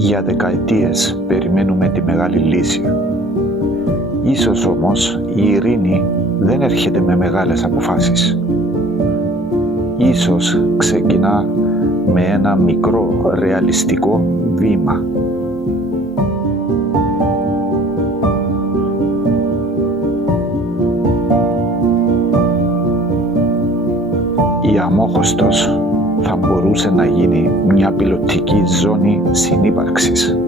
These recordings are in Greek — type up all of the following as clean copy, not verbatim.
Για δεκαετίες περιμένουμε τη μεγάλη λύση. Ίσως όμως η ειρήνη δεν έρχεται με μεγάλες αποφάσεις. Ίσως ξεκινά με ένα μικρό ρεαλιστικό βήμα. Η Αμόχωστος θα μπορούσε να γίνει μια πιλωτική ζώνη συνύπαρξης.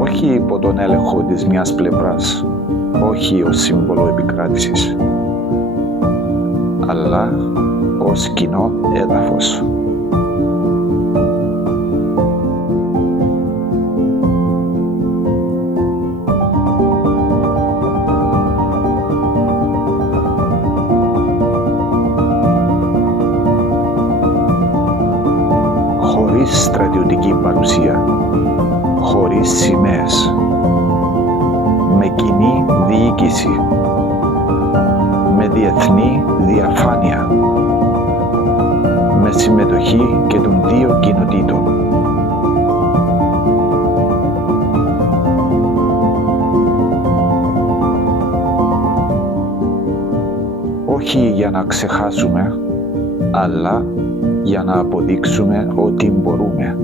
Όχι υπό τον έλεγχο της μιας πλευράς, όχι ως σύμβολο επικράτησης, αλλά ως κοινό έδαφος. Χωρίς στρατιωτική παρουσία, χωρίς σημαίες, με κοινή διοίκηση, με διεθνή διαφάνεια, με συμμετοχή και των δύο κοινοτήτων. Όχι για να ξεχάσουμε, αλλά για να αποδείξουμε ότι μπορούμε.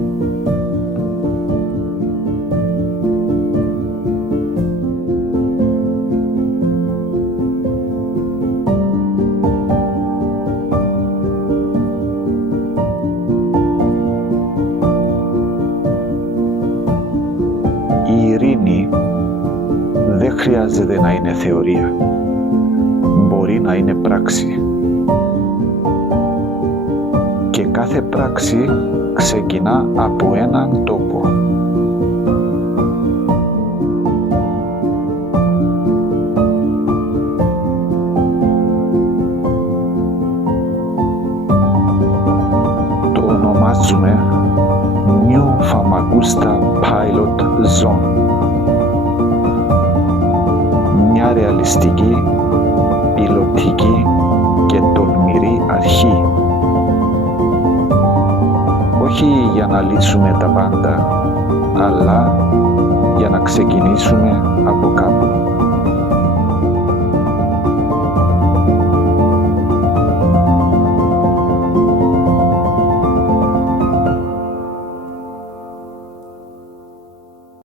Η ειρήνη δεν χρειάζεται να είναι θεωρία. Μπορεί να είναι πράξη. Και κάθε πράξη ξεκινά από έναν τόπο. Το ονομάζουμε New Famagusta Pilot Zone. Μια ρεαλιστική, πιλωτική και τολμηρή αρχή. Όχι για να λύσουμε τα πάντα, αλλά για να ξεκινήσουμε από κάπου.